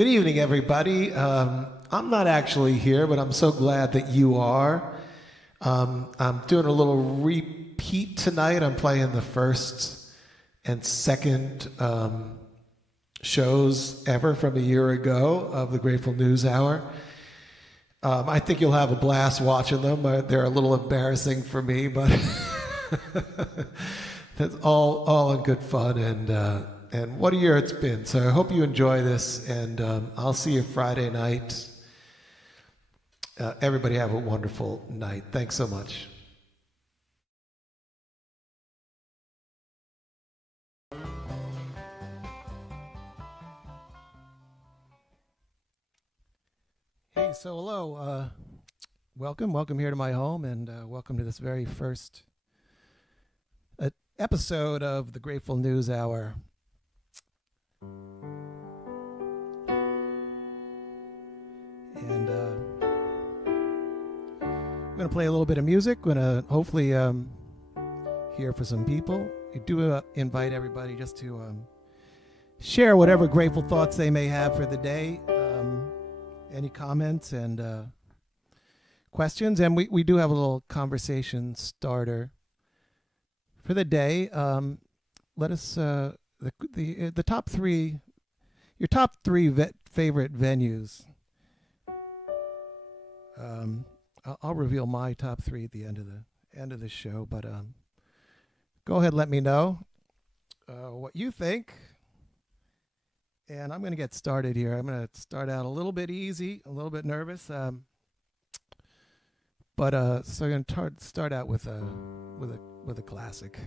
Good evening, everybody. I'm not actually here, but I'm so glad that you are. I'm doing a little repeat tonight. I'm playing the first and second shows ever from a year ago of the Grateful News Hour. I think you'll have a blast watching them. They're a little embarrassing for me, but that's all in good fun. And what a year it's been. So I hope you enjoy this, and I'll see you Friday night. Everybody have a wonderful night. Thanks so much. Hey, so hello. Welcome here to my home, and welcome to this very first episode of the Grateful News Hour. And I'm going to play a little bit of music. We're going to hopefully hear for some people. I do invite everybody just to share whatever grateful thoughts they may have for the day, any comments and questions. And we do have a little conversation starter for the day. Let us... the top three, your top three favorite venues. I'll reveal my top three at the end of the show, but go ahead, let me know what you think. And I'm going to get started here. I'm going to start out a little bit easy, a little bit nervous, so I'm going to start out with a classic.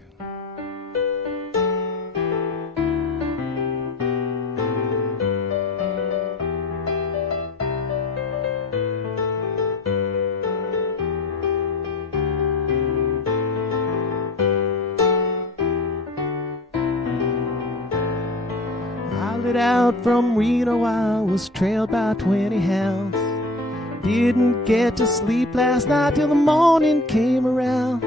Out from Reno, I was trailed by 20 hounds. Didn't get to sleep last night till the morning came around.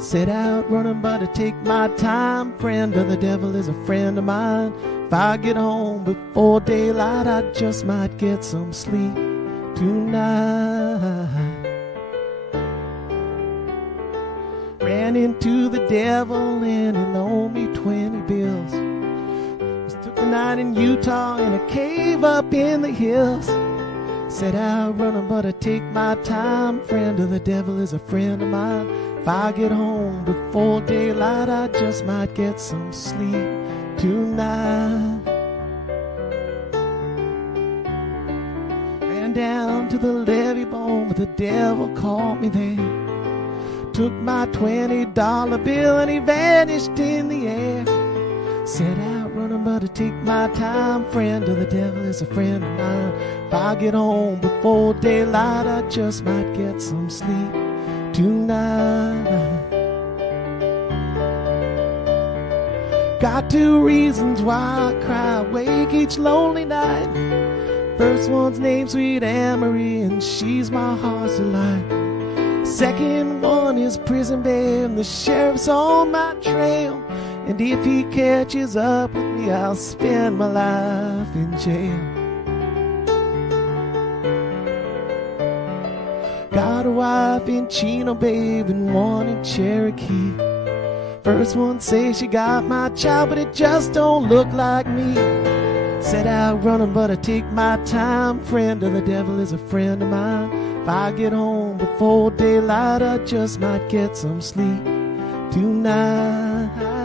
Set out running, but to take my time. Friend of the devil is a friend of mine. If I get home before daylight, I just might get some sleep tonight. Ran into the devil and he loaned me 20 bills. Night in Utah in a cave up in the hills. Set out running, but I take my time. Friend of the devil is a friend of mine. If I get home before daylight, I just might get some sleep tonight. Ran down to the levee bone, but the devil caught me there. Took my $20 bill and he vanished in the air. Set out running, but to take my time. Friend of the devil is a friend of mine. If I get home before daylight, I just might get some sleep tonight. Got two reasons why I cry awake each lonely night. First one's named Sweet Amory, and she's my heart's delight. Second one is prison bail, and the sheriff's on my trail. And if he catches up with me, I'll spend my life in jail. Got a wife in Chino, babe, and one in Cherokee. First one says she got my child, but it just don't look like me. Set out running, but I take my time. Friend of the devil is a friend of mine. If I get home before daylight, I just might get some sleep tonight.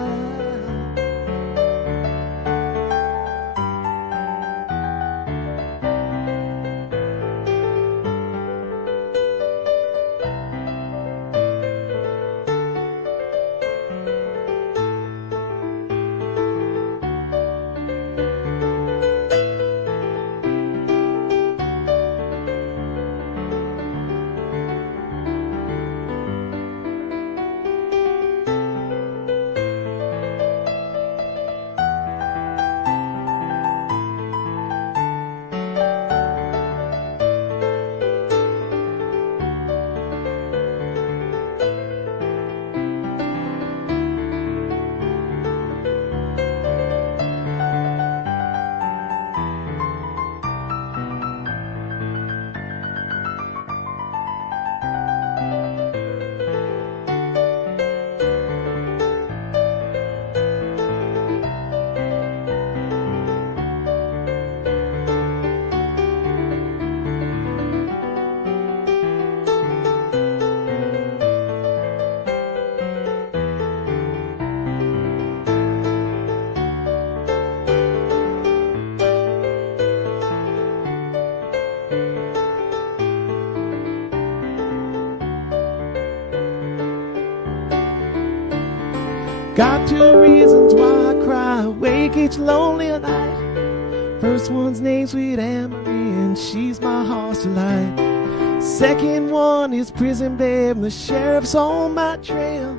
Got two reasons why I cry awake each lonely night. First one's named Sweet Anne-Marie, and she's my heart's delight. Second one is Prison Babe, and the sheriff's on my trail.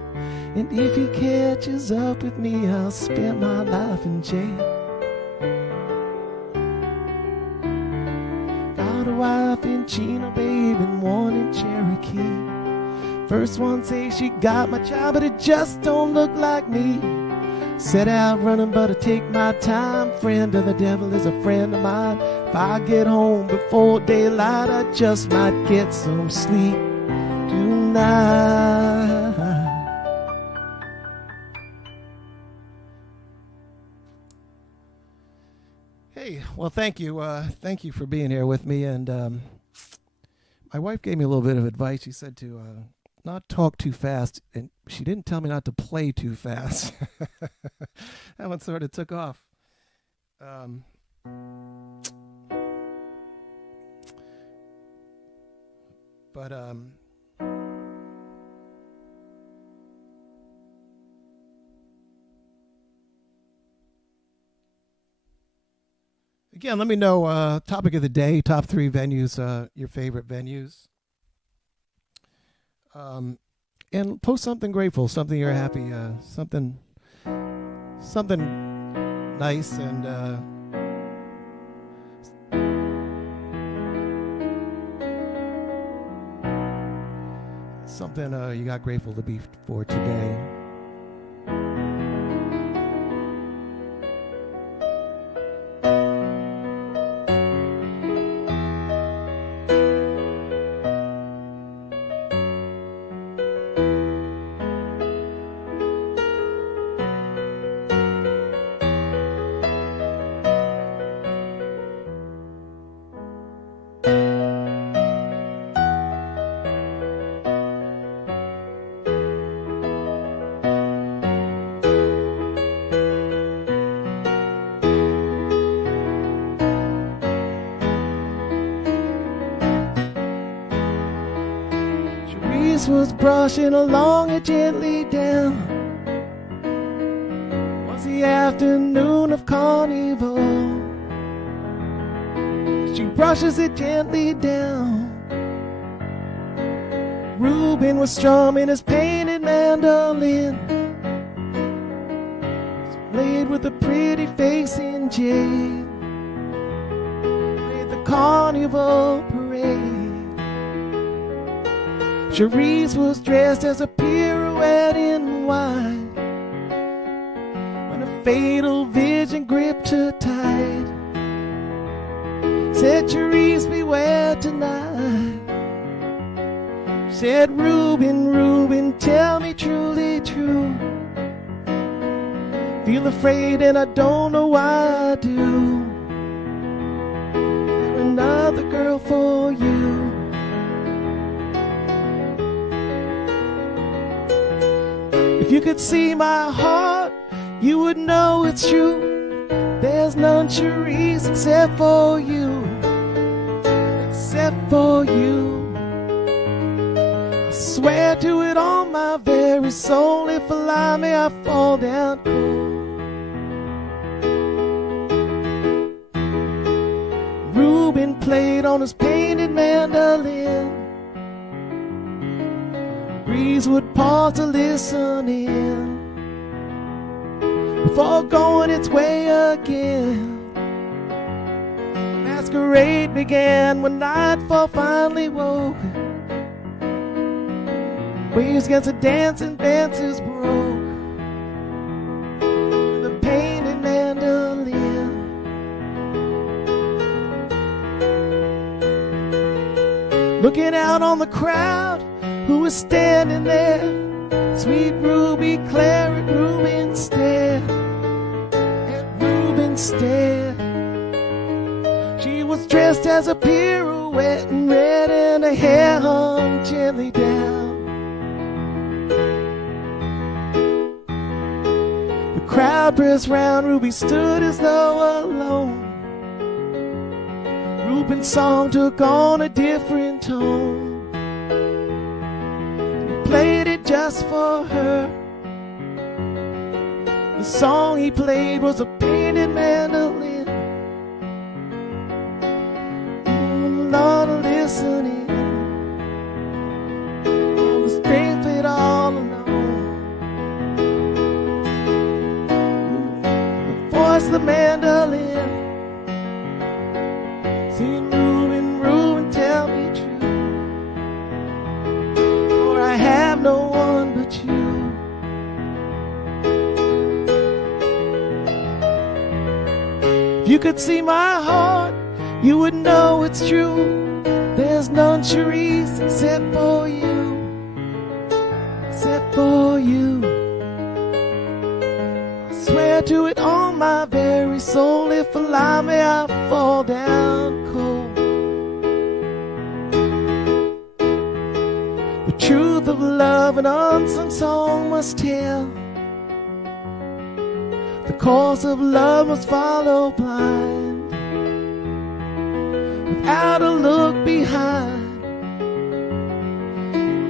And if he catches up with me, I'll spend my life in jail. Got a wife in Chino, babe, and one in Cherokee. First one says she got my child, but it just don't look like me. Set out running, but I take my time. Friend of the devil is a friend of mine. If I get home before daylight, I just might get some sleep tonight. Hey, well, thank you. Thank you for being here with me. And my wife gave me a little bit of advice. She said to not talk too fast, and she didn't tell me not to play too fast. That one sort of took off. Again, let me know topic of the day, top 3 venues, your favorite venues. And post something grateful, something you're happy, something nice, and something you got grateful to be for today. Was brushing along it gently down. Was the afternoon of carnival. She brushes it gently down. Reuben was strumming his painted mandolin. Played with a pretty face in jade. Played the carnival parade. Cherise was dressed as a pirouette in white when a fatal vision gripped her tight. Said, Cherise, beware tonight. Said, Reuben, Reuben, tell me truly true. Feel afraid and I don't know why I do. Is there another girl for you? If you could see my heart, you would know it's true. There's none, Cherise, except for you. Except for you. I swear to it on my very soul. If I lie, may I fall down cold. Reuben played on his painted mandolin. Breeze would pause to listen in before going its way again. Masquerade began when nightfall finally woke. Waves against the dancing dancers broke. The painted mandolin. Looking out on the crowd who was standing there, sweet Ruby Claret, Reuben stared at Reuben stared. She was dressed as a pirouette in red, and her hair hung gently down. The crowd pressed round, Ruby stood as though alone. Reuben's song took on a different tone. Played it just for her. The song he played was a painted mandolin. Lord, listening. The strings played all alone. The voice of the mandolin, singing, Reuben, Reuben, tell me true, for I have no one but you. If you could see my heart, you would know it's true. There's none, Cherise, except for you, except for you. I swear to it on my very soul, if allow me, I'll fall down cold. The truth of love an unsung song must tell. The course of love must follow blind, without a look behind.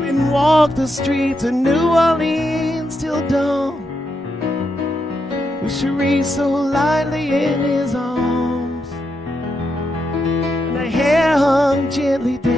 And walk the streets of New Orleans till dawn, with Cherie so lightly in his arms, and her hair hung gently down.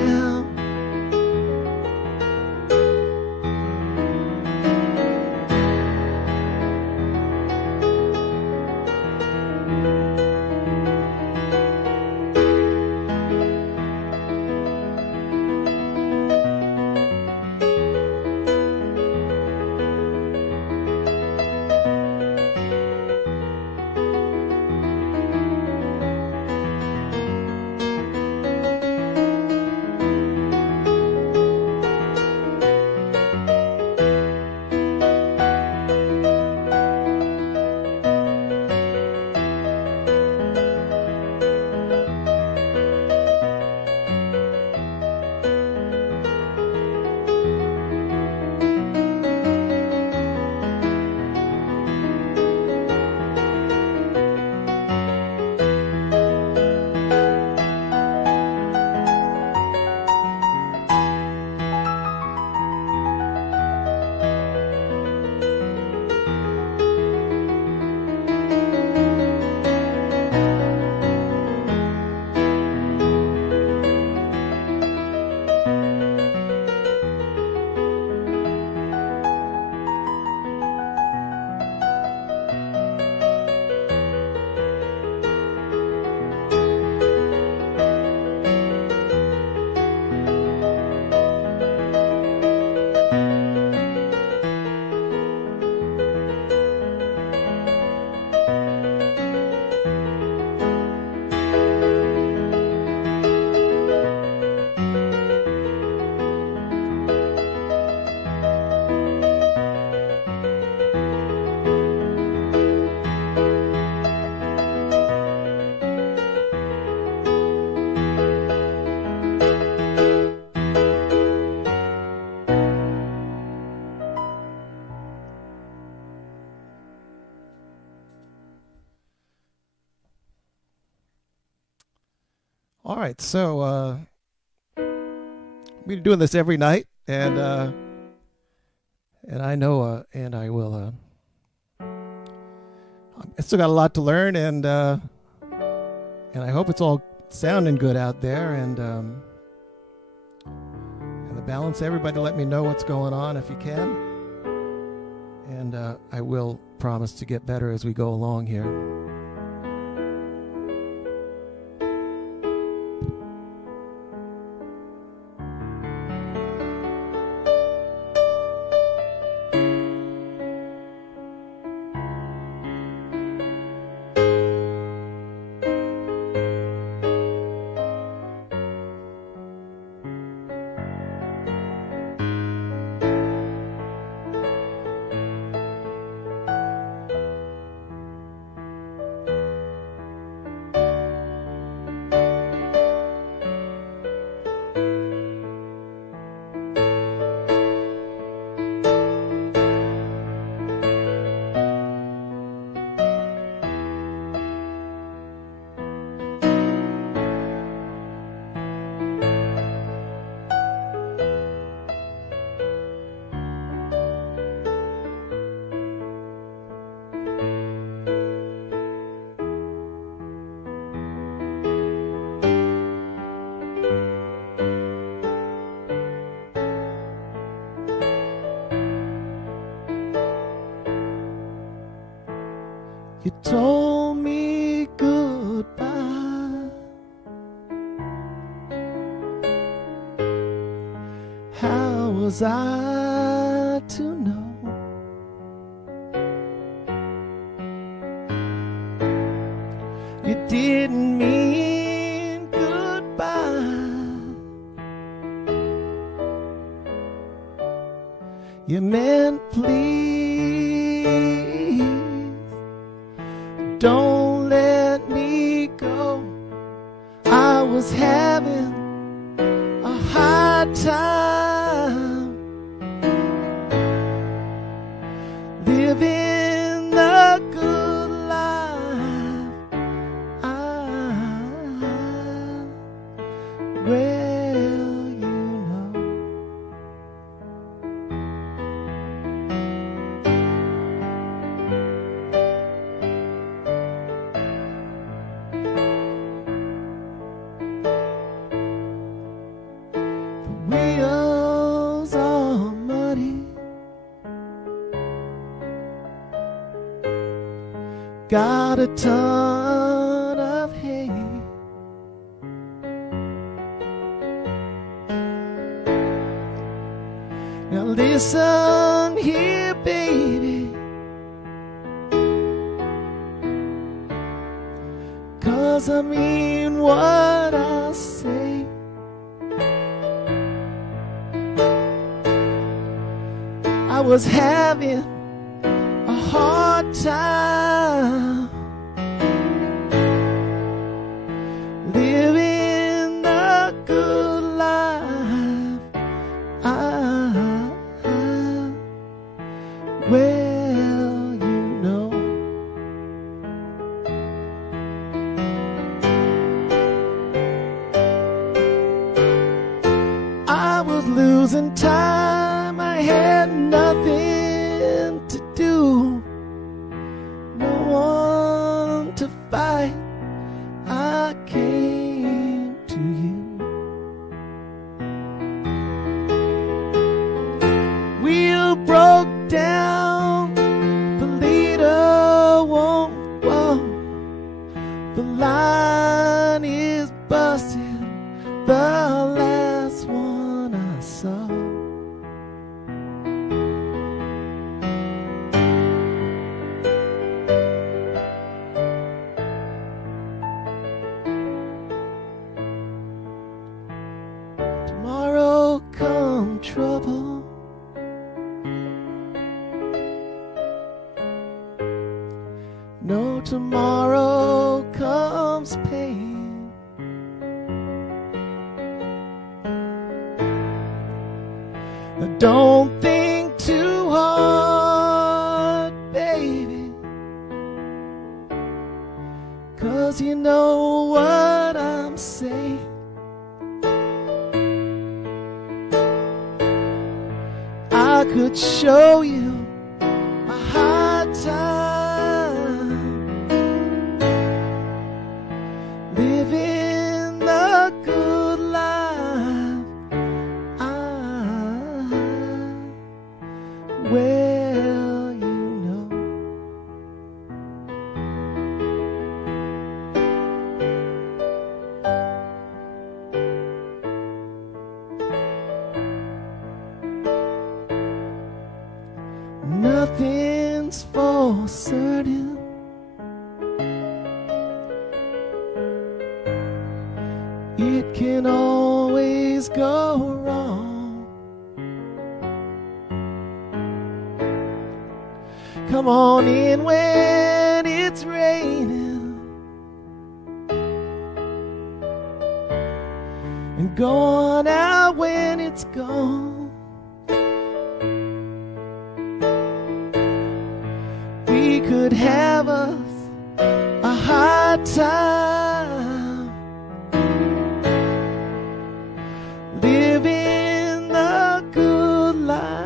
All right, so we're doing this every night, and I know, and I will. I still got a lot to learn, and I hope it's all sounding good out there, and the balance. Everybody, let me know what's going on if you can, and I will promise to get better as we go along here. was I to know you didn't mean goodbye? You meant please don't let me go. I was having a hard time living the good life. Well, you know, the wheels are muddy, got a ton of hay. Now listen here, baby, 'cause I mean what I say. I was having a hard time living the good life. Well, you know, I was losing time. I had nothing to do, no one to fight. I came to you. Wheel broke down, the leader won't walk, the line is busted, the last one I saw. Tomorrow come trouble, no tomorrow comes pain. Now don't think too hard, baby, 'cause you know what I'm saying. I could show you a hard time living the good life. Well, you know, nothing's for certain. It can always go wrong. Come on in when it's raining and go on out when it's gone. We could have us a hard time living the good life.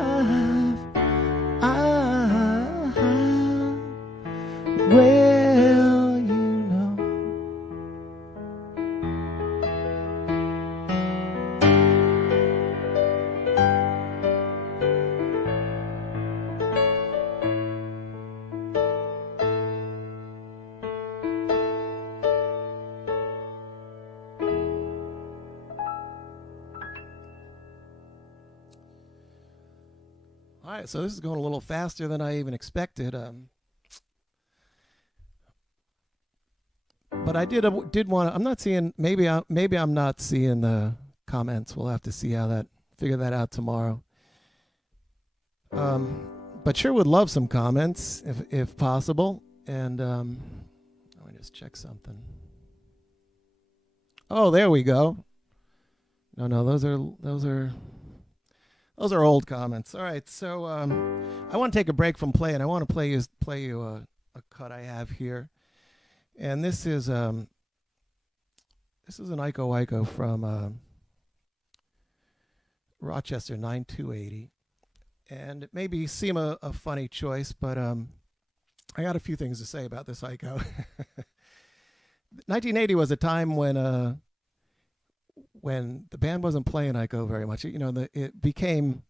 Well, you know, All right, so this is going a little faster than I even expected. But I did want to. I'm not seeing. Maybe I'm not seeing the comments. We'll have to see how that figure that out tomorrow. But sure would love some comments if possible. And let me just check something. Oh, there we go. No, those are old comments. All right, so I want to take a break from playing. I want to play you a cut I have here, and this is an Iko Iko from Rochester 9280, and it maybe seem a funny choice, but I got a few things to say about this Iko. 1980 was a time when the band wasn't playing Iko very much. It became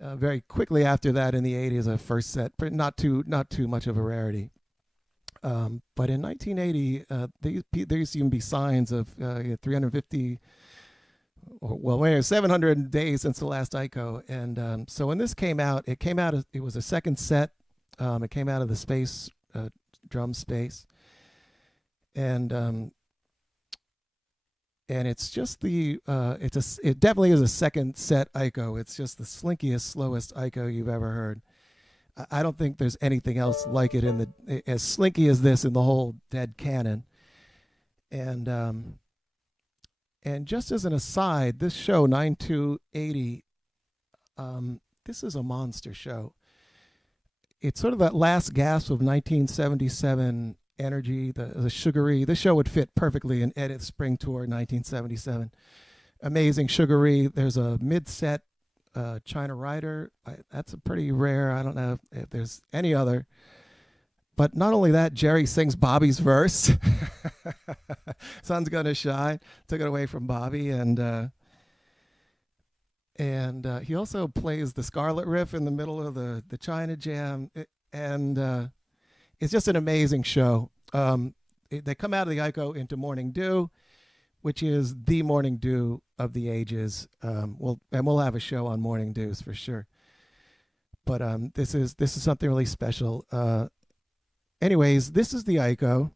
very quickly after that in the 80s a first set, but not too much of a rarity. But in 1980, there used to even be signs of 350, 700 days since the last Iko. And so when this came out, it was a second set. It came out of the space, drum space. And it's just it definitely is a second set Iko. It's just the slinkiest, slowest Iko you've ever heard. I don't think there's anything else like it as slinky as this in the whole Dead canon. And just as an aside, this show 9280, this is a monster show. It's sort of that last gasp of 1977 energy, the sugary. This show would fit perfectly in Edith's spring tour 1977. Amazing sugary. There's a mid-set China Rider. That's a pretty rare. I don't know if there's any other. But not only that, Jerry sings Bobby's verse. Sun's Gonna Shine. Took it away from Bobby, and he also plays the Scarlet Riff in the middle of the China Jam, and it's just an amazing show. They come out of the Iko into Morning Dew, which is the Morning Dew of the ages. We'll have a show on Morning Dews for sure. But this is something really special. Anyways, this is the Iko.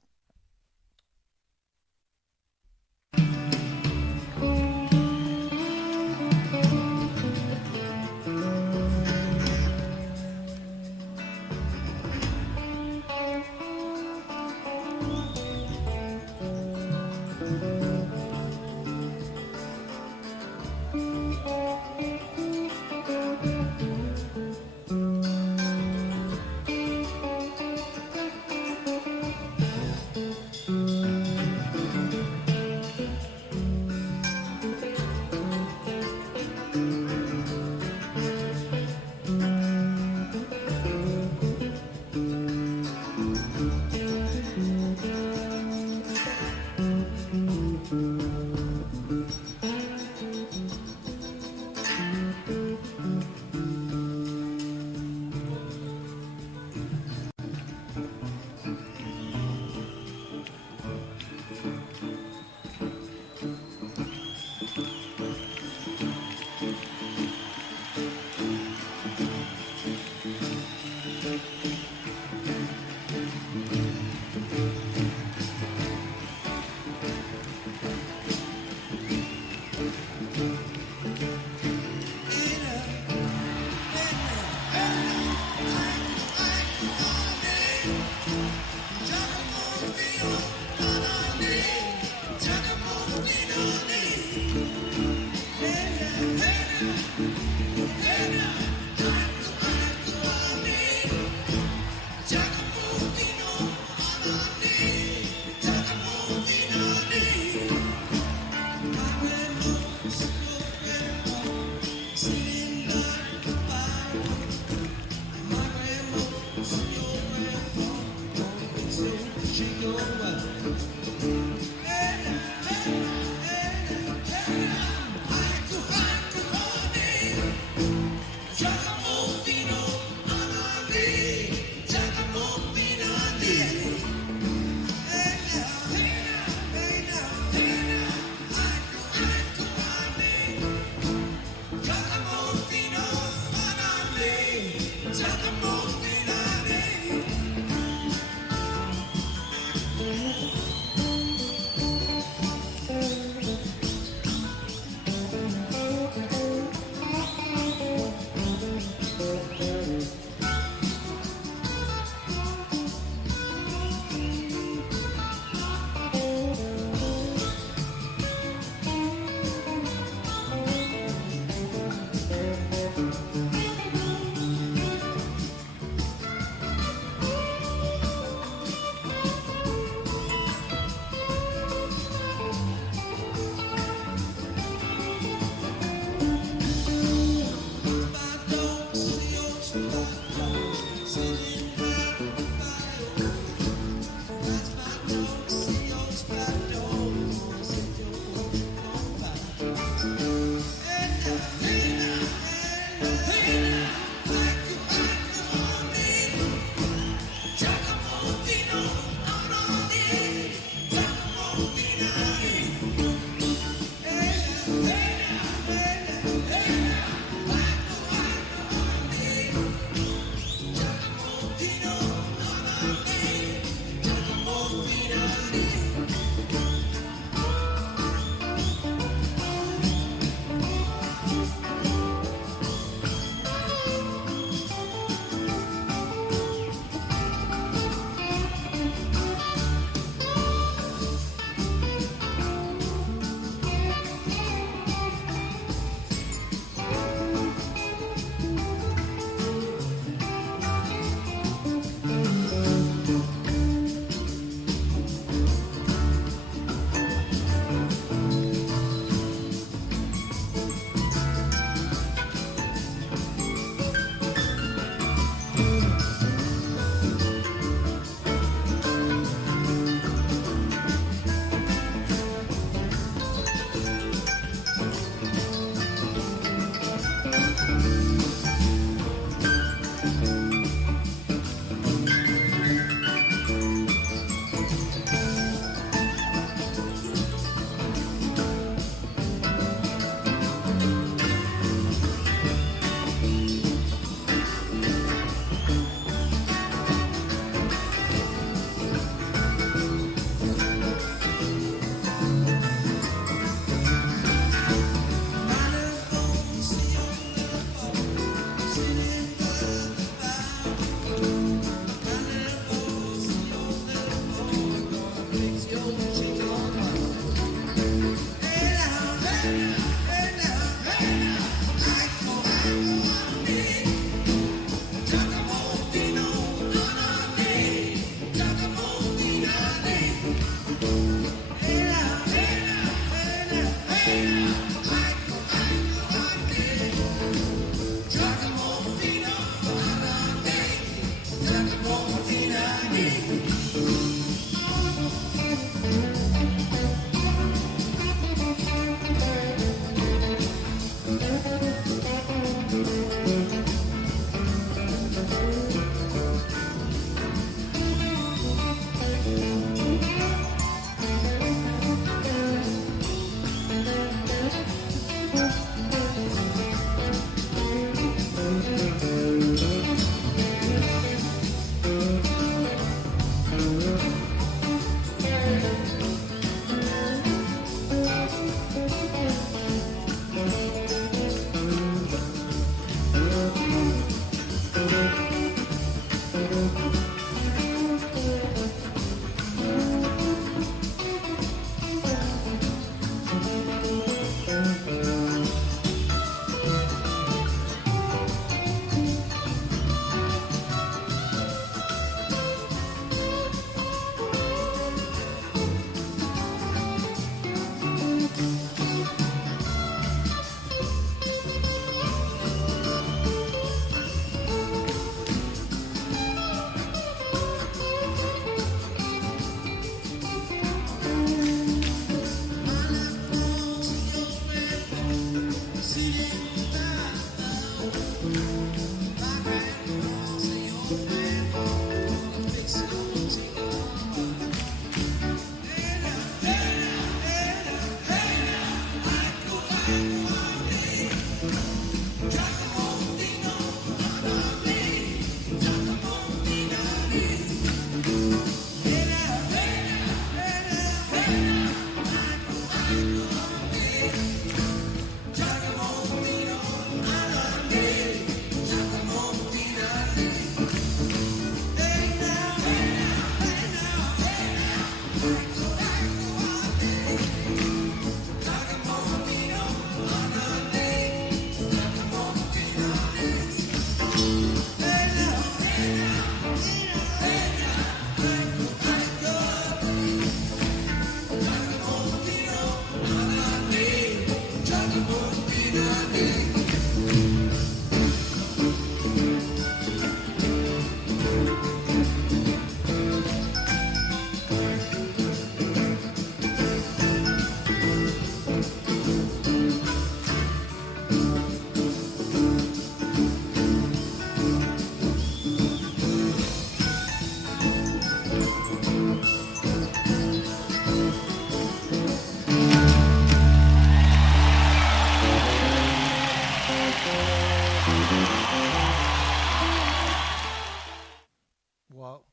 Well,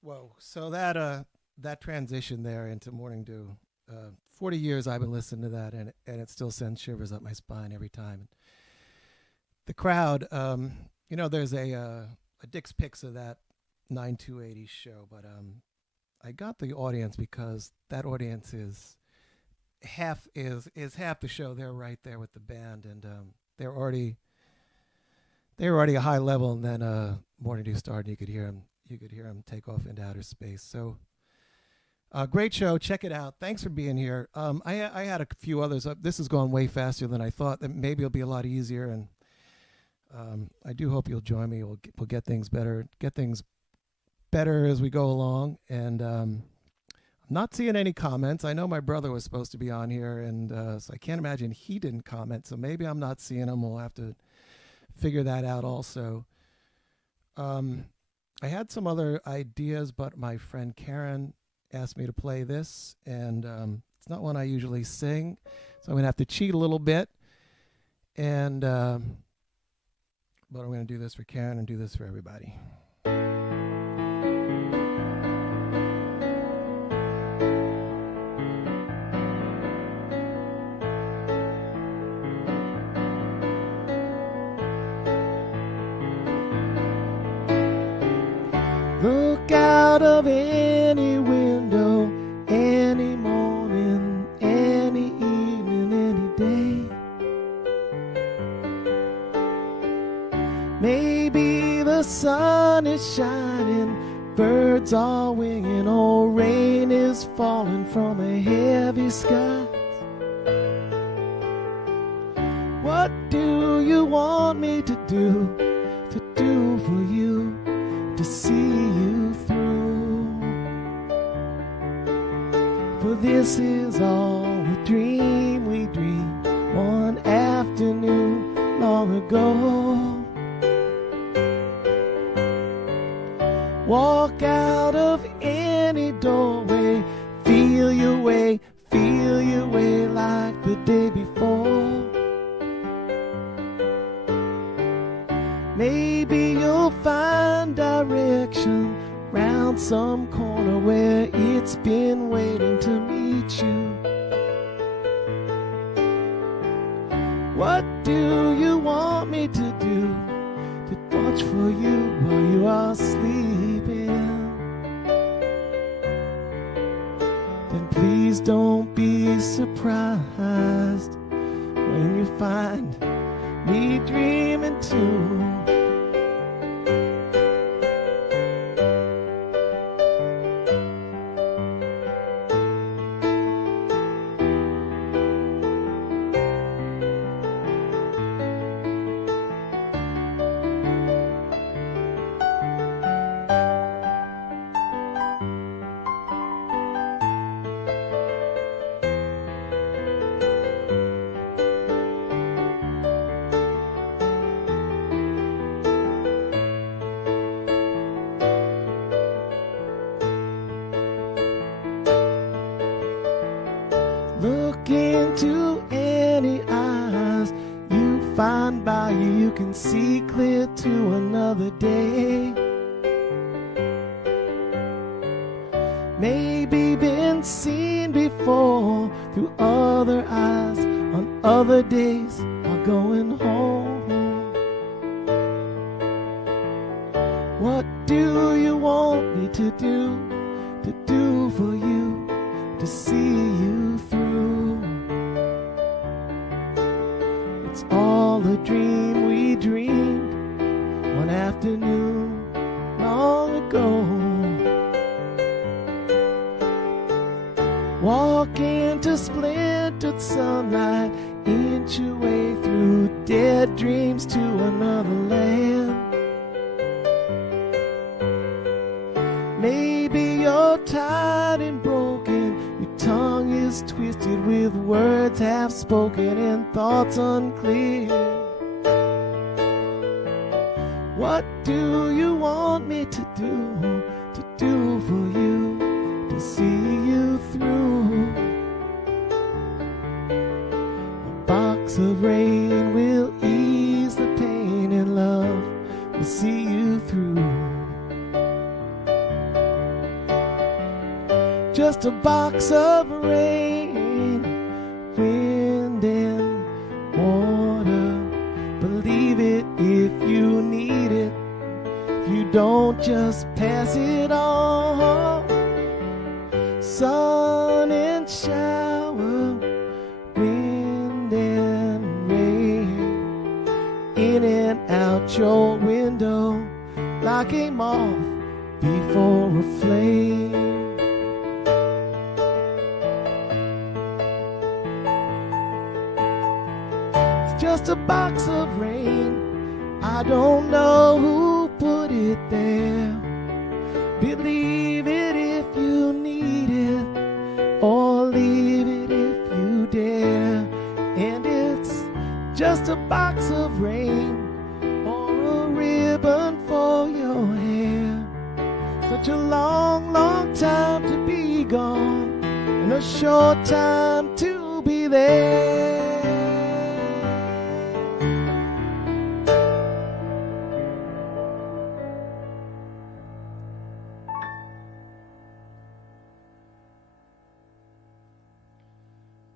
whoa. So that transition there into Morning Dew. 40 years I've been listening to that, and it still sends shivers up my spine every time. The crowd, there's a Dick's Picks of that 9280 show, but I got the audience because that audience is half the show. They're right there with the band, and they're already a high level, and then Morning Dew started. And you could hear them take off into outer space. So great show. Check it out. Thanks for being here. I had a few others. This is going way faster than I thought. That maybe it'll be a lot easier, and I do hope you'll join me. We'll get things better. Get things better as we go along. And I'm not seeing any comments. I know my brother was supposed to be on here, and so I can't imagine he didn't comment. So maybe I'm not seeing him. We'll have to figure that out also. I had some other ideas, but my friend Karen asked me to play this, and it's not one I usually sing, so I'm going to have to cheat a little bit. And but I'm going to do this for Karen and do this for everybody. Look out of any window, any morning, any evening, any day. Maybe the sun is shining, birds are winging, or rain is falling from a heavy sky. What do you want me to do for you, to see you through? For this is all a dream we dreamed one afternoon long ago. Walk out of any doorway, feel your way like the day before. Maybe you'll find direction round some corner where it's been waiting to meet you. What do you want me to do to watch for you while you are sleeping? Then please don't be surprised when you find me dreaming too. Look into any eyes you find by you can see clear to another day. Maybe been seen before through other eyes on other days while going home. What do you want me to do for you, to see you through? It's all a dream we dreamed one afternoon long ago. Walk into splintered sunlight, inch your way through dead dreams to another land. Maybe you're tired and broken, your tongue is twisted with words half spoken and thoughts unclear. What do you want me to do for you, to see you through? A box of rain will ease the pain will see you through. Just a box of rain, wind and water. Believe it if you need it. If you don't, just pass it on. Sun and shower, wind and rain, in and out your window like a moth before a flame. It's just a box of rain. I don't know who put it there. Believe it if you need it, or leave it if you dare. And it's just a box of rain, or a ribbon for your hair. Such a long, long time to be gone, and a short time to be there.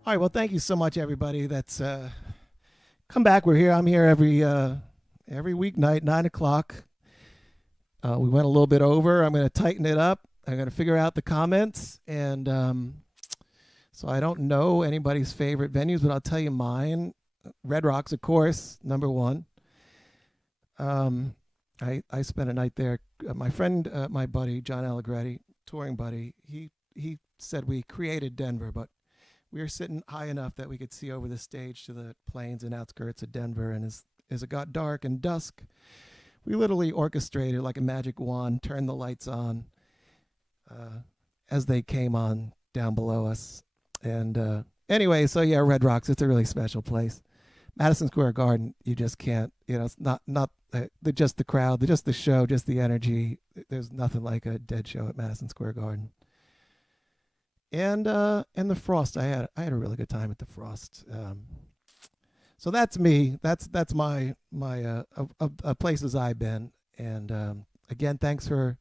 All right, well, thank you so much, everybody. That's come back. We're here. I'm here every weeknight, 9 o'clock. We went a little bit over. I'm going to tighten it up. I'm going to figure out the comments. And so I don't know anybody's favorite venues, but I'll tell you mine. Red Rocks, of course, number one. I spent a night there. My friend, my buddy, John Allegretti, touring buddy, he said we created Denver, but we were sitting high enough that we could see over the stage to the plains and outskirts of Denver. And as it got dark and dusk, we literally orchestrated like a magic wand, turned the lights on as they came on down below us. And anyway, so yeah, Red Rocks, it's a really special place. Madison Square Garden, you just can't, it's not just the crowd, just the show, just the energy. There's nothing like a dead show at Madison Square Garden. And the Frost, I had a really good time at the Frost. So that's me. That's my places I've been. And again, thanks for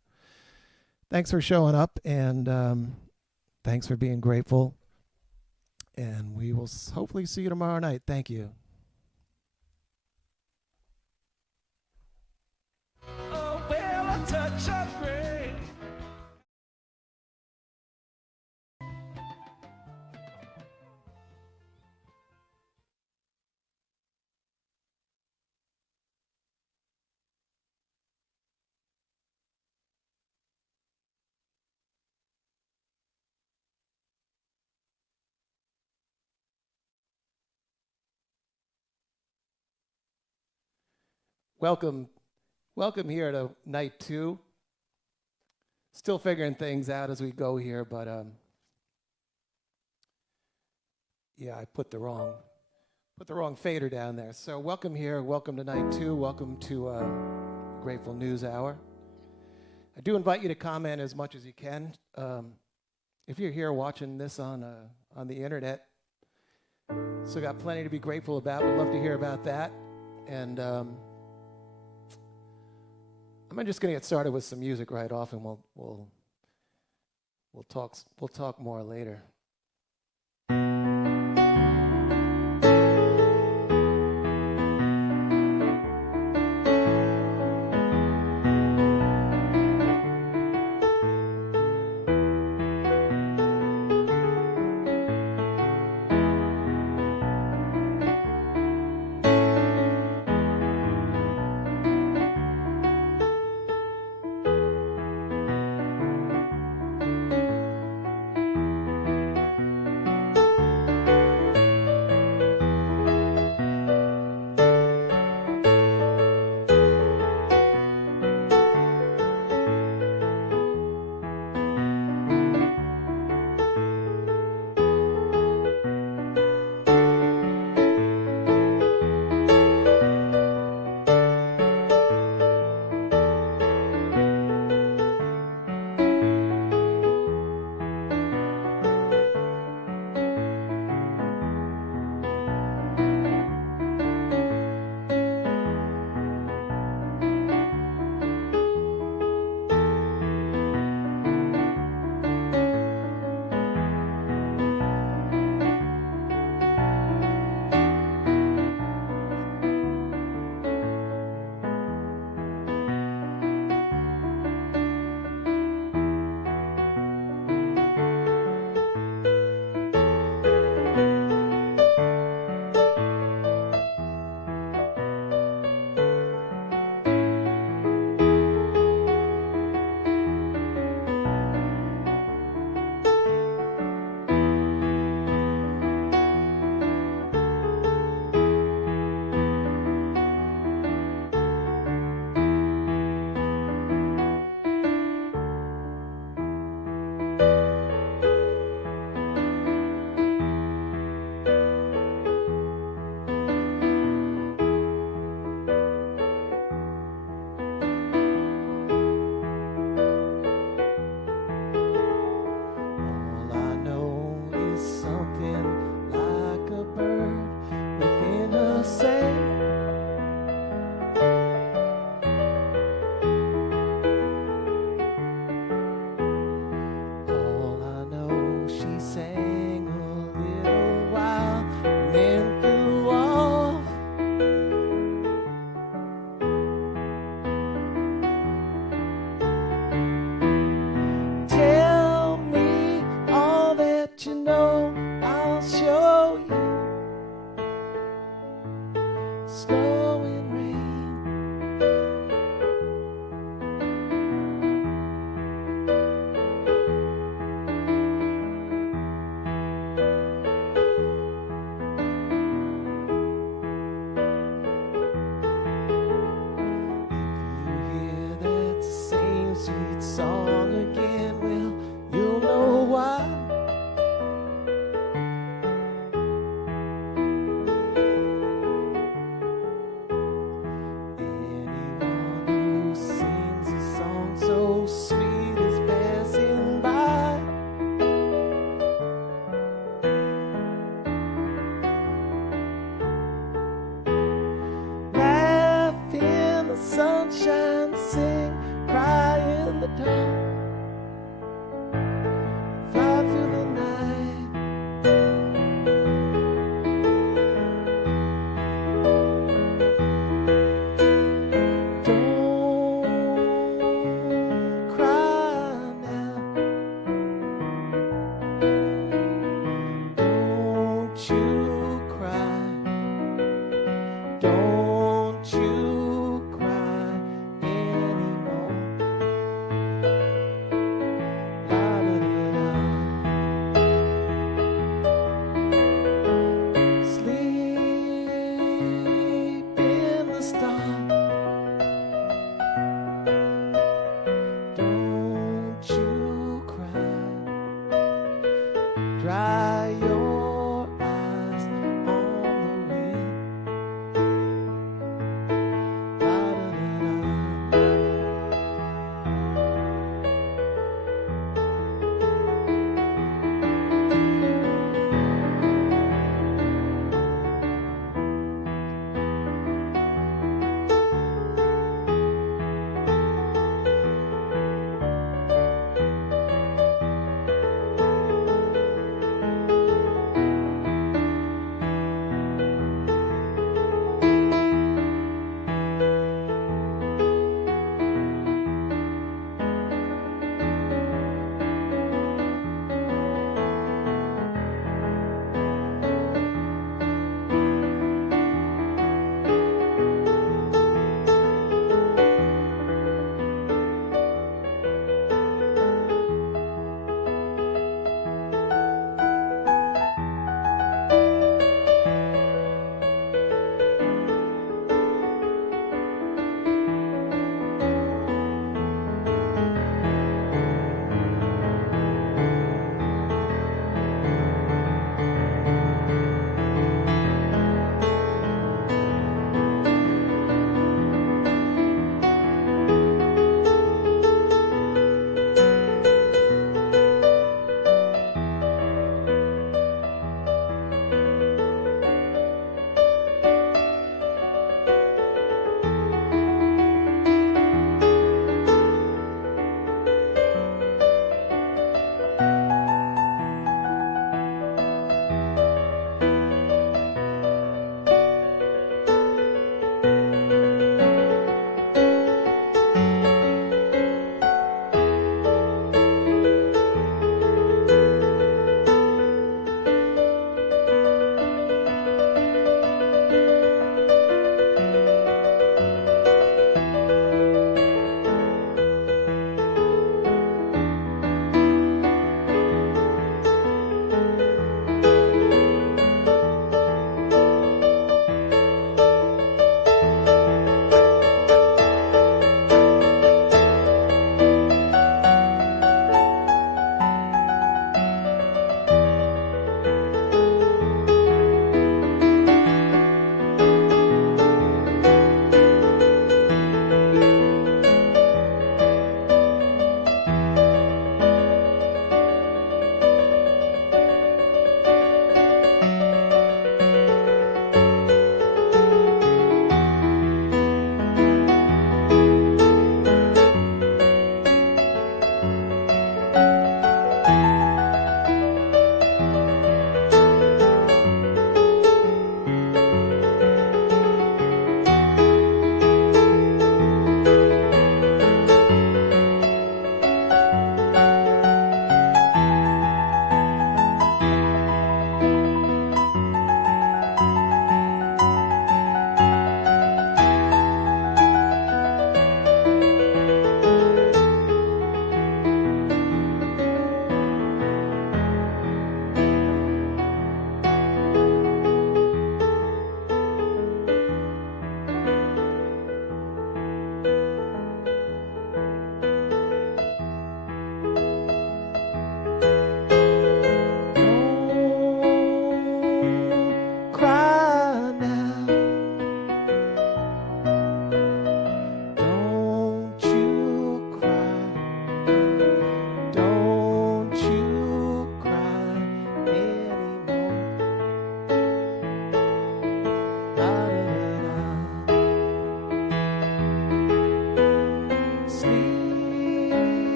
showing up, and thanks for being grateful. And we will hopefully see you tomorrow night. Thank you. Oh, well, a touch of grace. Welcome here to night 2. Still figuring things out as we go here, but yeah, I put the wrong fader down there. So welcome here, welcome to night 2, welcome to Grateful News Hour. I do invite you to comment as much as you can. If you're here watching this on the internet, so got plenty to be grateful about. We'd love to hear about that. And I'm just going to get started with some music right off, and we'll talk more later. say. All I know, she sang a little while and then flew off. Tell me all that you know, I'll show you. Snow and rain. If you hear that same sweet song again, well, you'll know why. Anyone who sings a song so sweet is passing by. Laugh in the sunshine, sing, cry in the dark, fly through the night. Don't cry now. Don't you cry. Don't you cry anymore.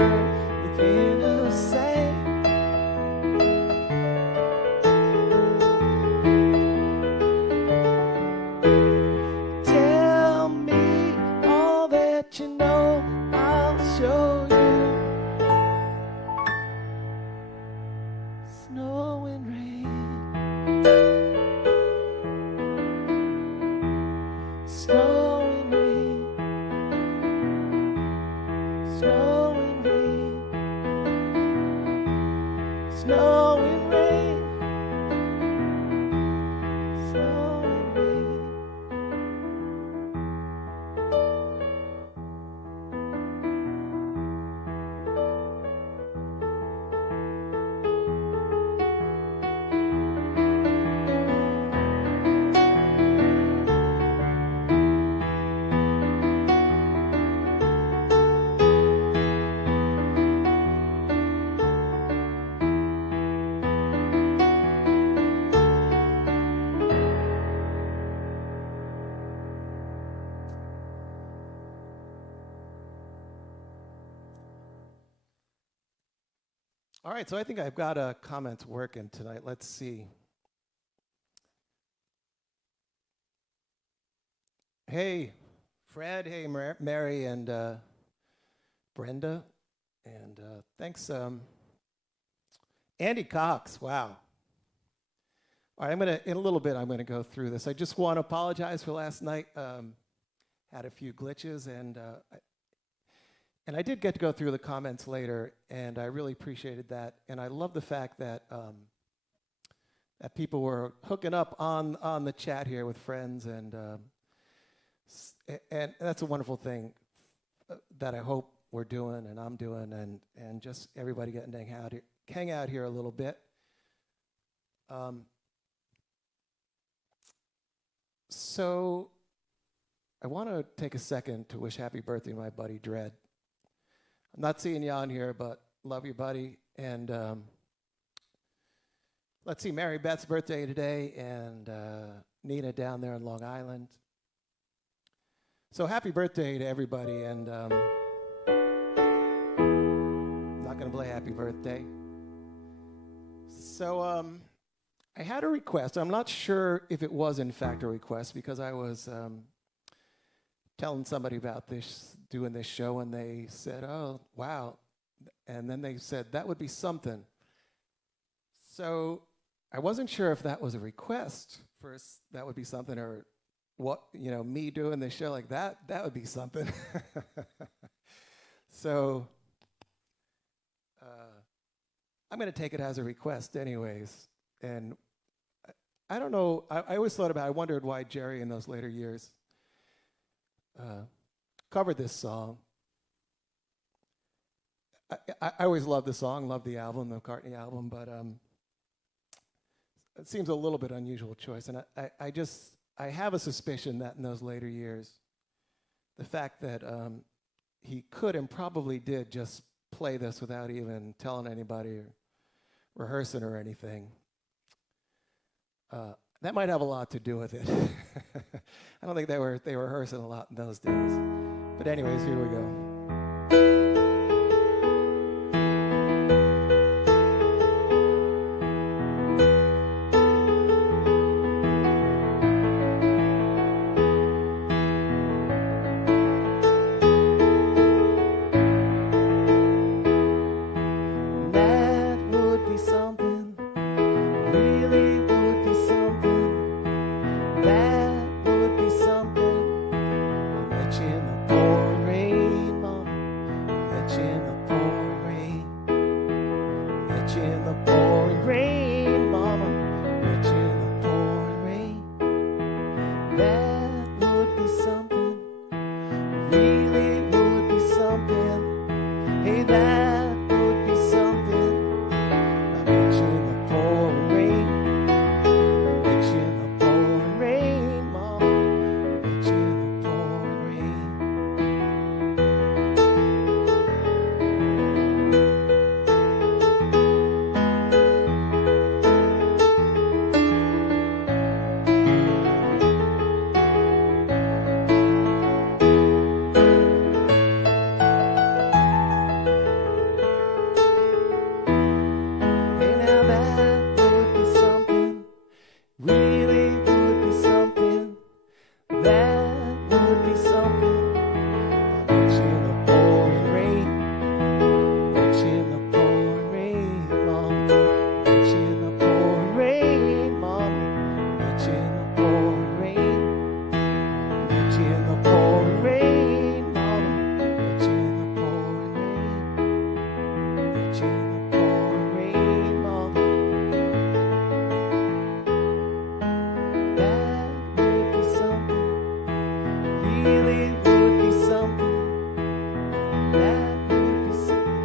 the thing to say. Tell me all that you know, I'll show you. Snow and rain, snow and rain, snow and rain, snow and rain, snow and rain. All right, so I think I've got comments working tonight. Let's see. Hey, Fred. Hey, Mary and Brenda. And thanks, Andy Cox. Wow. All right, in a little bit, I'm going to go through this. I just want to apologize for last night. Had a few glitches, and I did get to go through the comments later, and I really appreciated that. And I love the fact that that people were hooking up on the chat here with friends, and that's a wonderful thing that I hope we're doing and I'm doing, and just everybody getting to hang out here a little bit. So I want to take a second to wish happy birthday to my buddy Dredd. I'm not seeing you on here, but love you, buddy. And let's see, Mary Beth's birthday today, and Nina down there in Long Island. So happy birthday to everybody, and I'm not going to play happy birthday. So I had a request. I'm not sure if it was in fact a request, because I was telling somebody about doing this show, and they said, oh, wow. And then they said, that would be something. So I wasn't sure if that was a request for that would be something, or what, me doing this show like that would be something. So I'm going to take it as a request anyways. And I don't know, I always thought about, I wondered why Jerry in those later years covered this song. I always loved the song, loved the album, the McCartney album, but it seems a little bit unusual choice. And I have a suspicion that in those later years, the fact that he could and probably did just play this without even telling anybody or rehearsing or anything, that might have a lot to do with it. I don't think they were rehearsing a lot in those days. But anyways, here we go. reaching the pouring rain, mother. That would be something, really would be something. That would be something.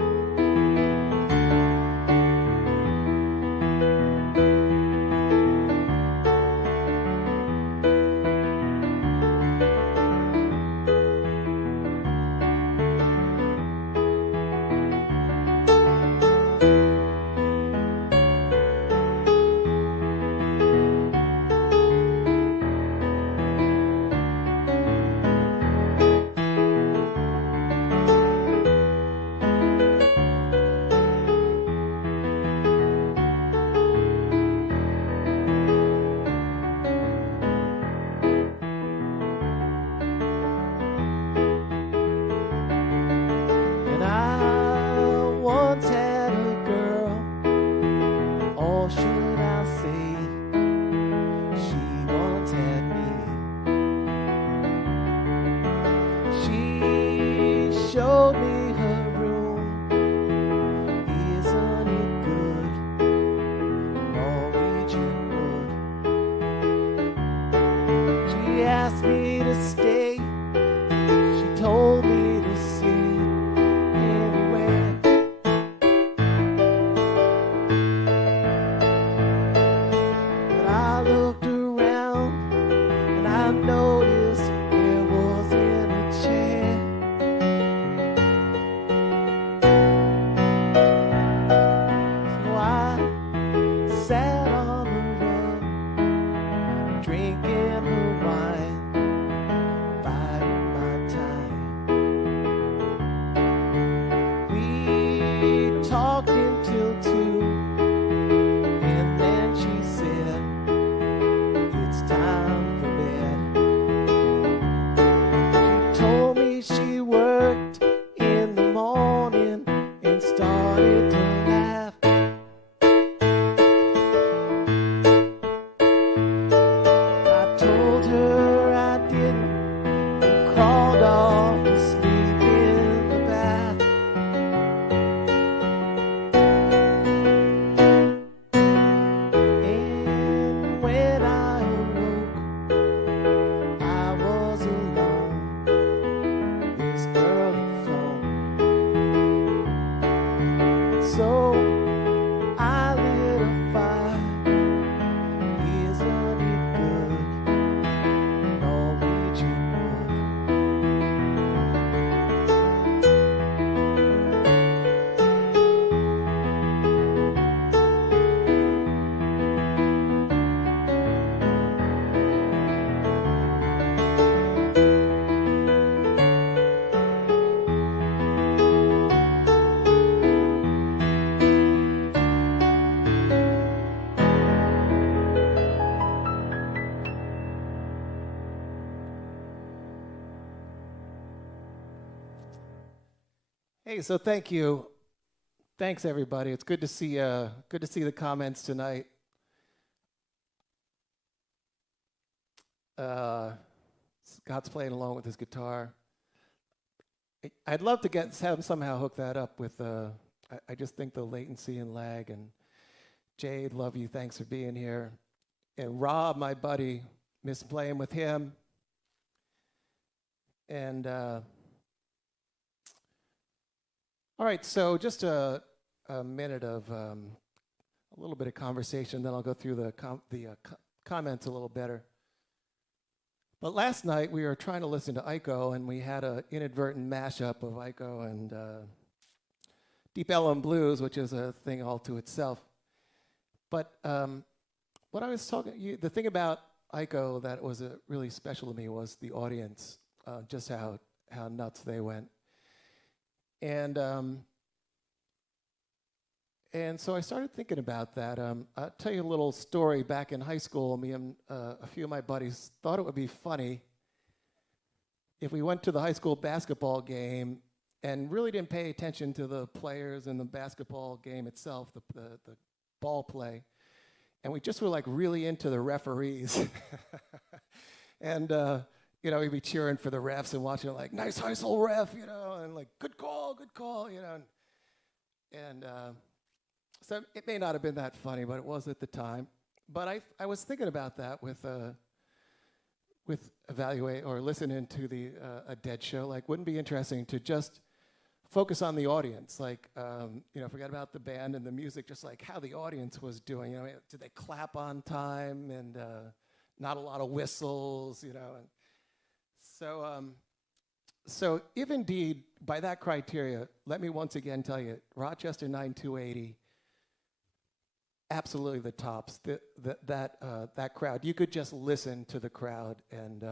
And I once had a girl, or should I say, she once had me. She showed me her room. Isn't it good? Norwegian wood. She asked me to stay. She told me to sit anywhere. But I looked around and I noticed there wasn't a chair. So I sat on the rug, drinking her wine, biding my time. We talked until 2, and then she said, it's time for bed. She told me she worked in the morning and started to laugh. I told her I didn't and crawled off to sleep in the bath. And when I awoke, I was alone. This girl had flown. So I lit a fire. Isn't it good? Norwegian wood. Hey, so thank you. Thanks, everybody. It's good to see the comments tonight. Scott's playing along with his guitar. I'd love to have him somehow hook that up with. I just think the latency and lag. And Jade, love you. Thanks for being here. And Rob, my buddy, miss playing with him. And all right, so just a minute of a little bit of conversation, then I'll go through the comments a little better. But last night we were trying to listen to Aiko, and we had an inadvertent mashup of Aiko and Deep Ellum Blues, which is a thing all to itself. But what I was talking, the thing about Aiko that was really special to me was the audience, just how nuts they went. And so I started thinking about that. I'll tell you a little story. Back in high school, me and a few of my buddies thought it would be funny if we went to the high school basketball game and really didn't pay attention to the players and the basketball game itself, the ball play. And we just were like really into the referees. And you know, we'd be cheering for the refs and watching it like, nice high school ref, you know, and like, good call, you know. And so it may not have been that funny, but it was at the time. But I was thinking about that with evaluate or listening to the a Dead show. Like, wouldn't it be interesting to just focus on the audience? Like, forget about the band and the music, just like how the audience was doing. Did they clap on time and not a lot of whistles? And so if indeed by that criteria, let me once again tell you, Rochester 9280. Absolutely the tops. That crowd, you could just listen to the crowd and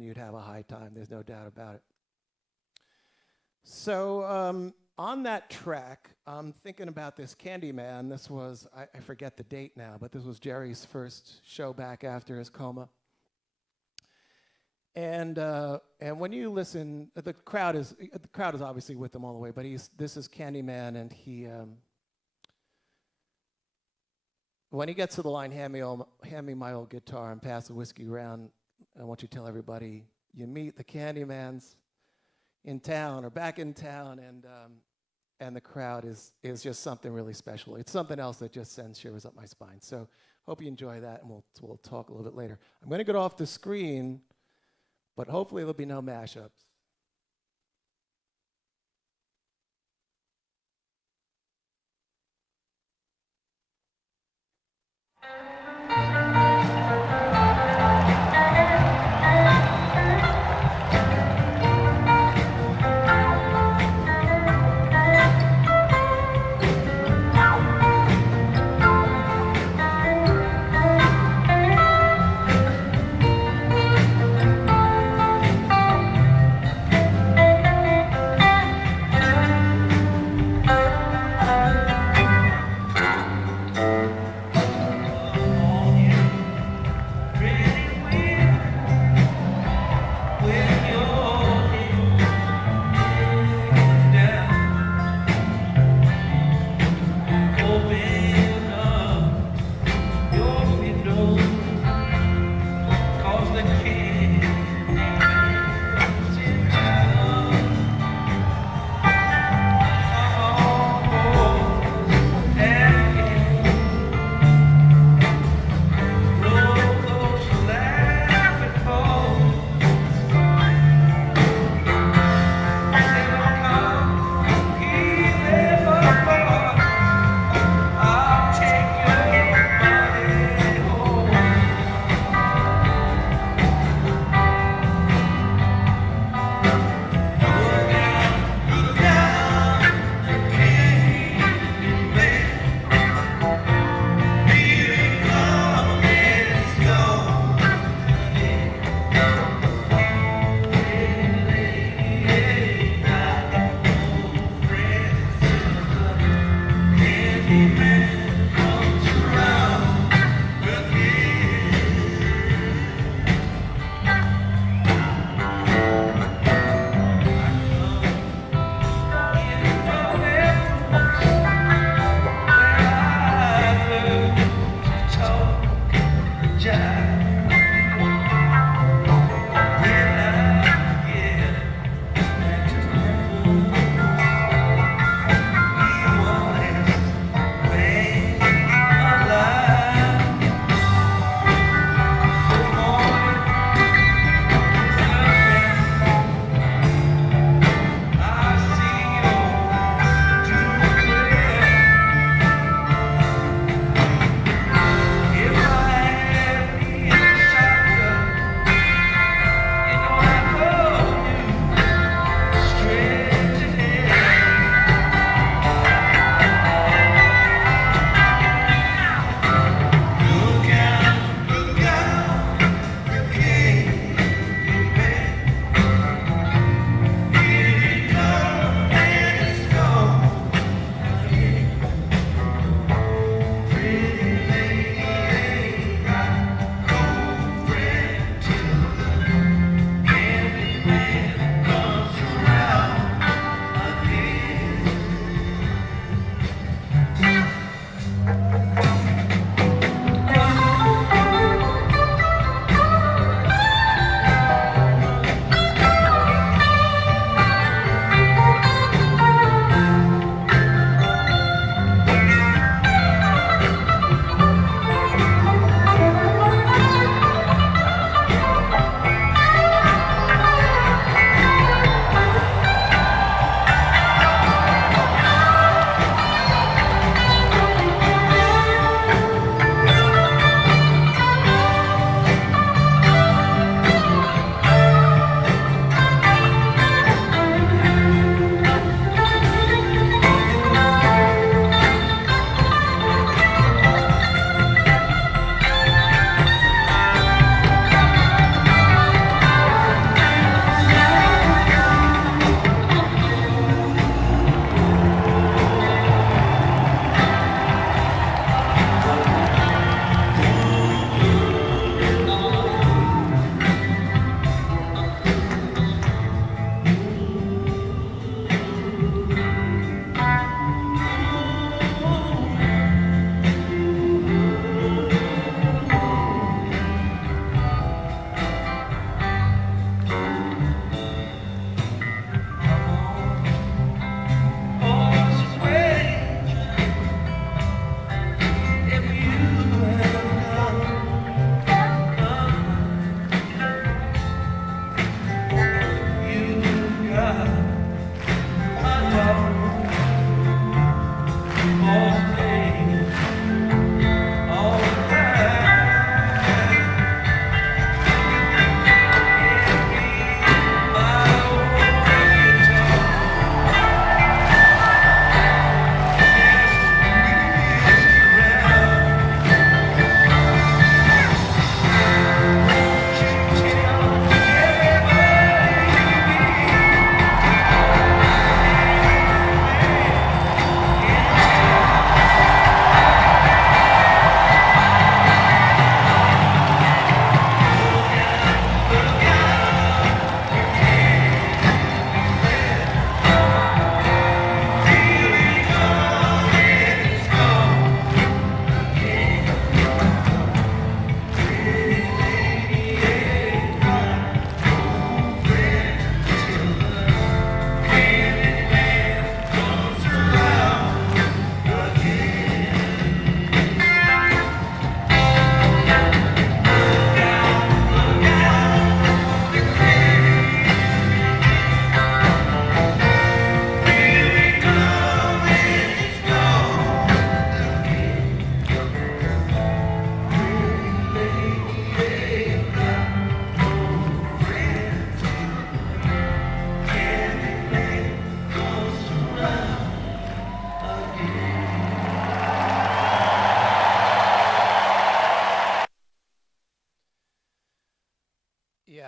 you'd have a high time. There's no doubt about it. So on that track, I'm thinking about this Candyman. This was, I forget the date now, but this was Jerry's first show back after his coma. And when you listen, the crowd is obviously with them all the way. But this is Candyman, and he. When he gets to the line, hand me my old guitar and pass the whiskey around, I want you to tell everybody you meet the Candymans in town or back in town, and the crowd is just something really special. It's something else that just sends shivers up my spine. So hope you enjoy that, and we'll talk a little bit later. I'm going to get off the screen, but hopefully there'll be no mashups.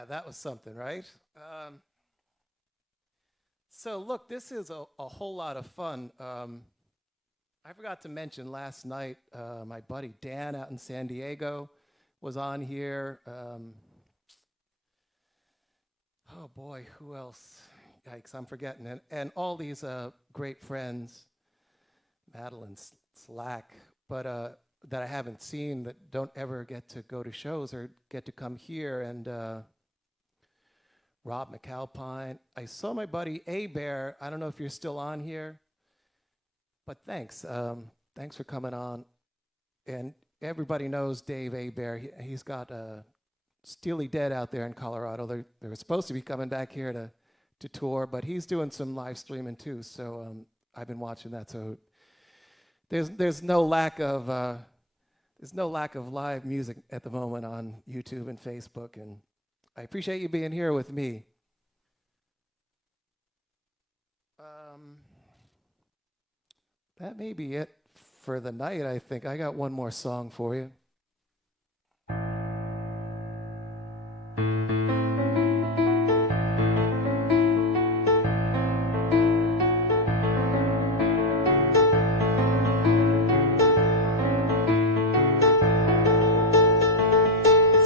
that was something, right? So look, this is a whole lot of fun. I forgot to mention last night, my buddy Dan out in San Diego was on here. Oh boy, who else? Yikes, I'm forgetting. And all these great friends, Madeline Slack, but that I haven't seen, that don't ever get to go to shows or get to come here, and Rob McAlpine. I saw my buddy A-Bear. I don't know if you're still on here, but thanks. Thanks for coming on. And everybody knows Dave A-Bear. He's got Steely Dead out there in Colorado. They were supposed to be coming back here to tour, but he's doing some live streaming too, so I've been watching that. So there's no lack of live music at the moment on YouTube and Facebook, and I appreciate you being here with me. That may be it for the night, I think. I got one more song for you.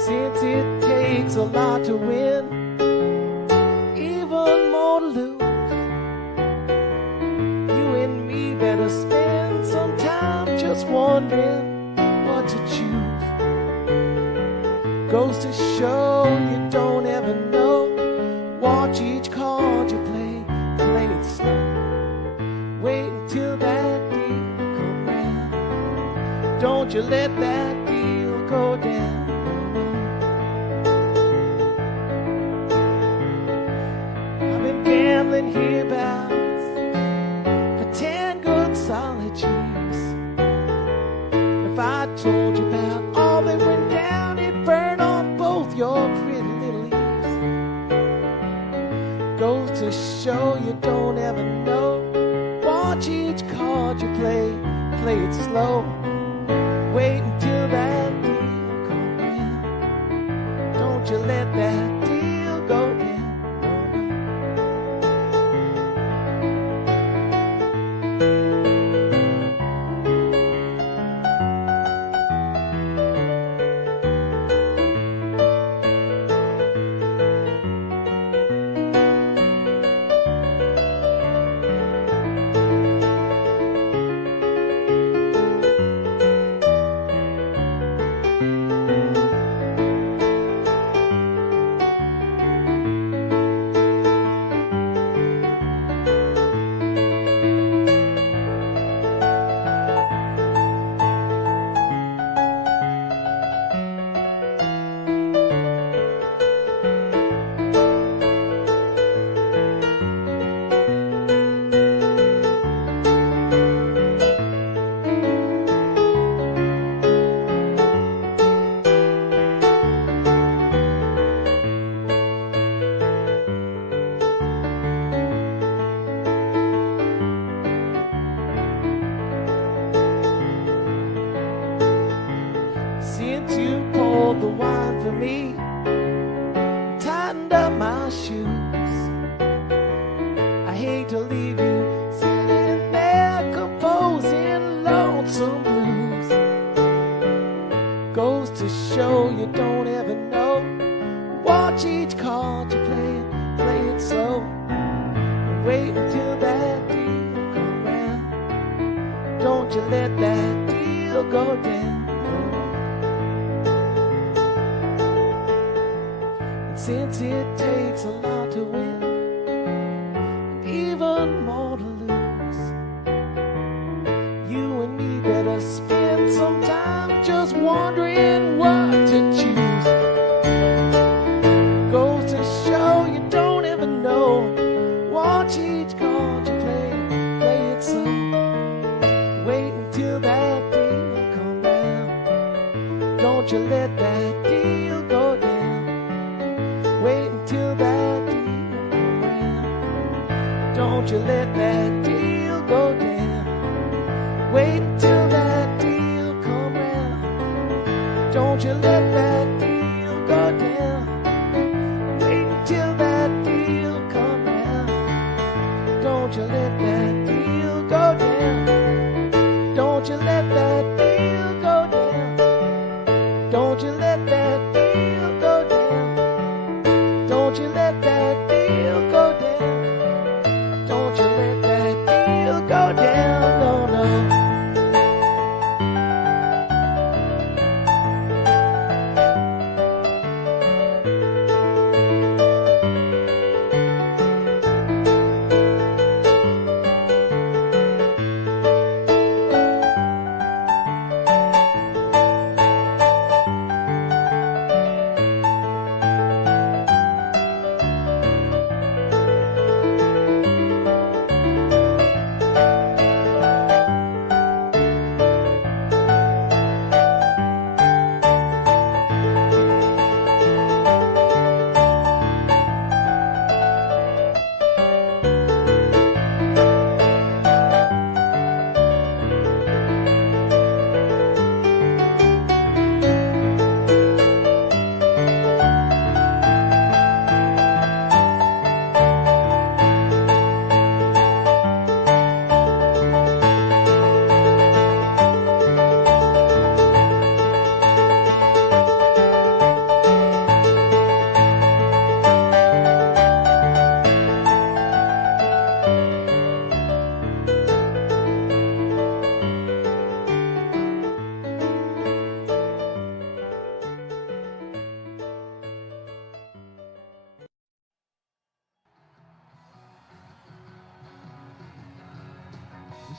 Since it takes a lot to win, even more to lose, you and me better spend some time just wondering what to choose. Goes to show you don't ever know. Watch each card you play it slow. Wait until that deal come round. Don't you let that deal go down. Gambling hereabouts for 10 good solid years. If I told you about all that went down, it'd burn off both your pretty little ears. Goes to show you don't ever know. Watch each card you play it slow. Wait until that deal comes round. Don't you let that deal go down. Since you poured the wine for me, tightened up my shoes, I hate to leave you sitting there composing lonesome blues. Goes to show you don't ever know. Watch each card you play it slow. Wait until that deal come round. Don't you let that deal go down. Since it takes a lot to win, and even more to lose, you and me better spend some time just wondering what to choose. Goes to show you don't ever know. Watch each card you play it slow. Wait until that deal come round. Don't you let that deal go down. Wait until that deal come round. Don't you let that deal go down. Wait until that deal come round. Don't you let that deal go down. Don't you let that deal go down. Don't you let that deal go down. Don't you let that deal go down. Don't you let that deal go down. No, no.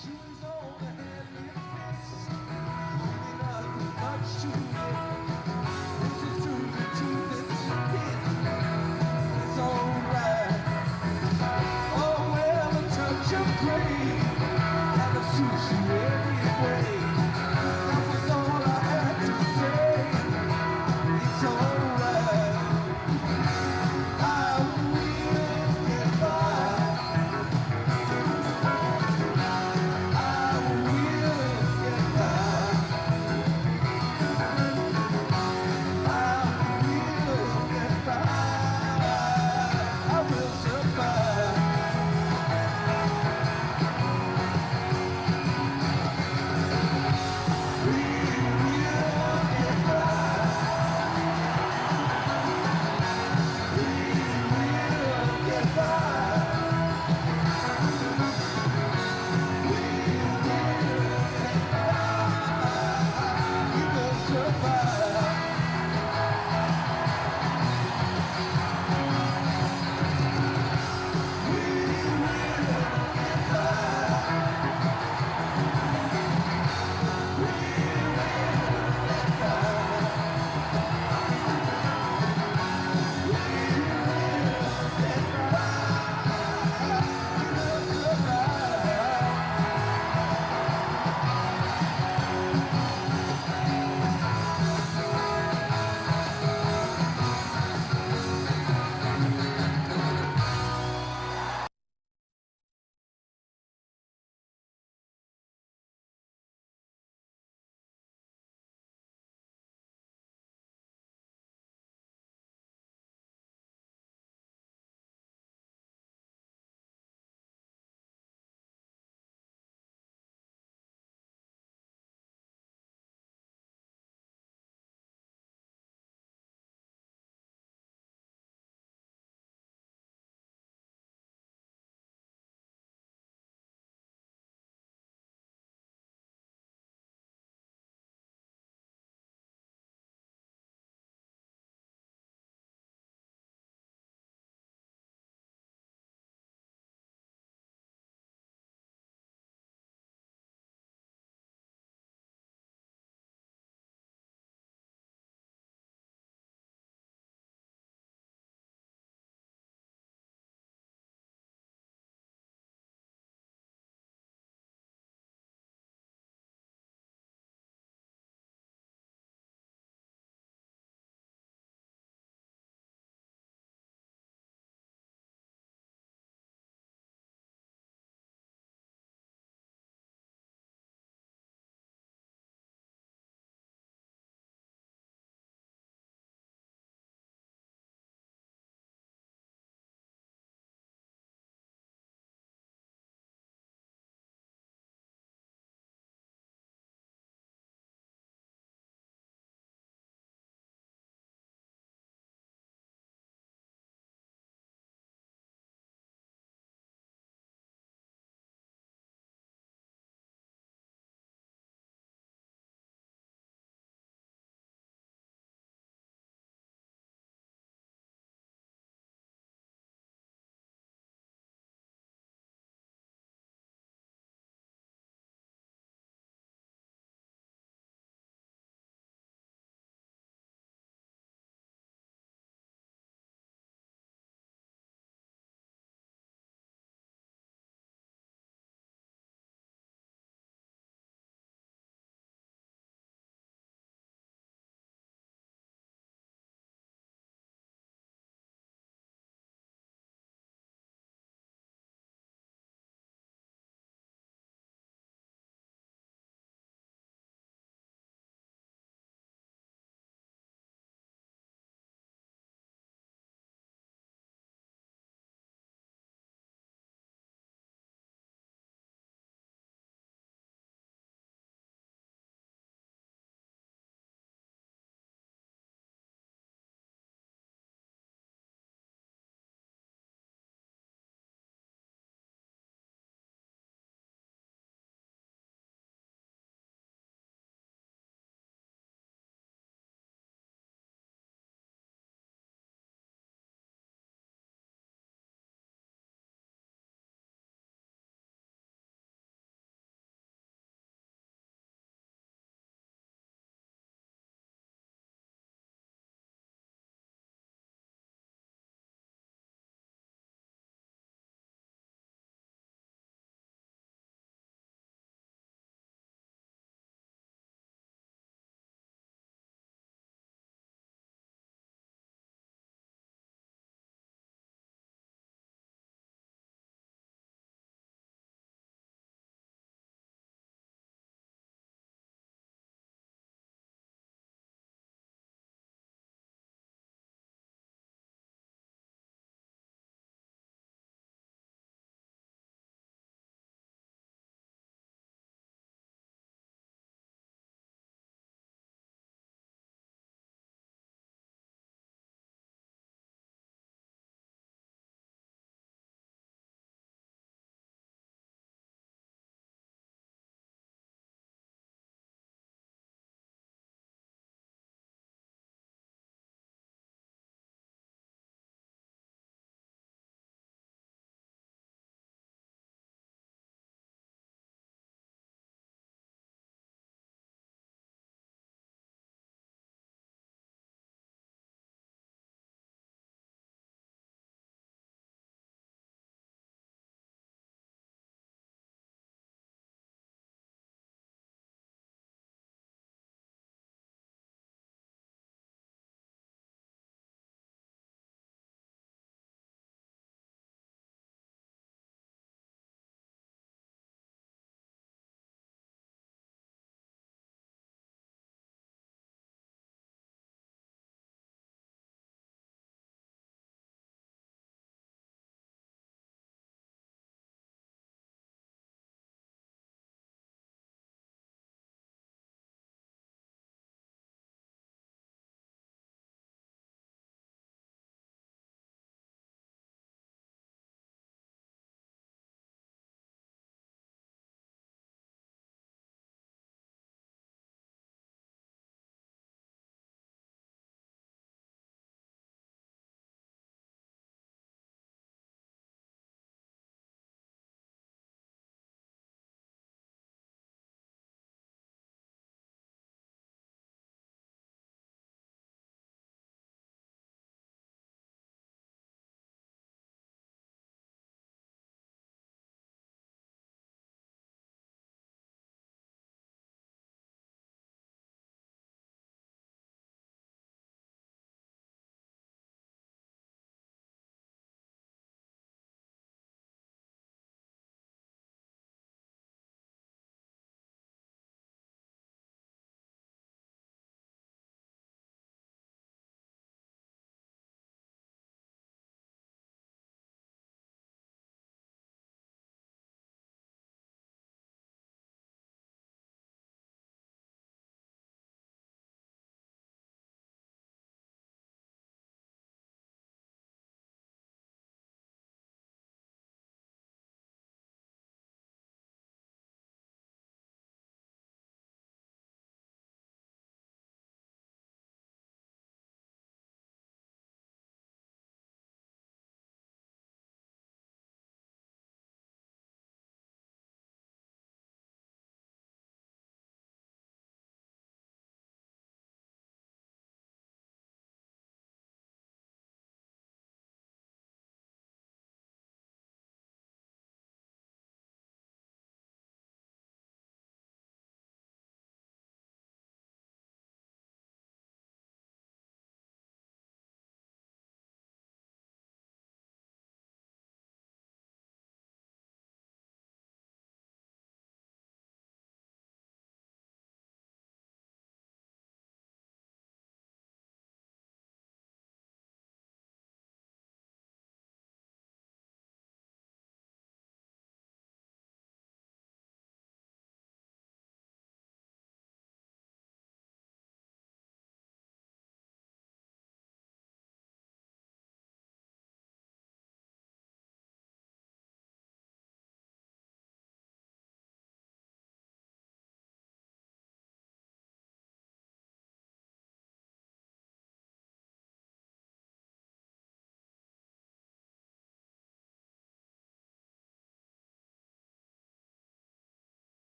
Shoes on the head, fits, really nothing much to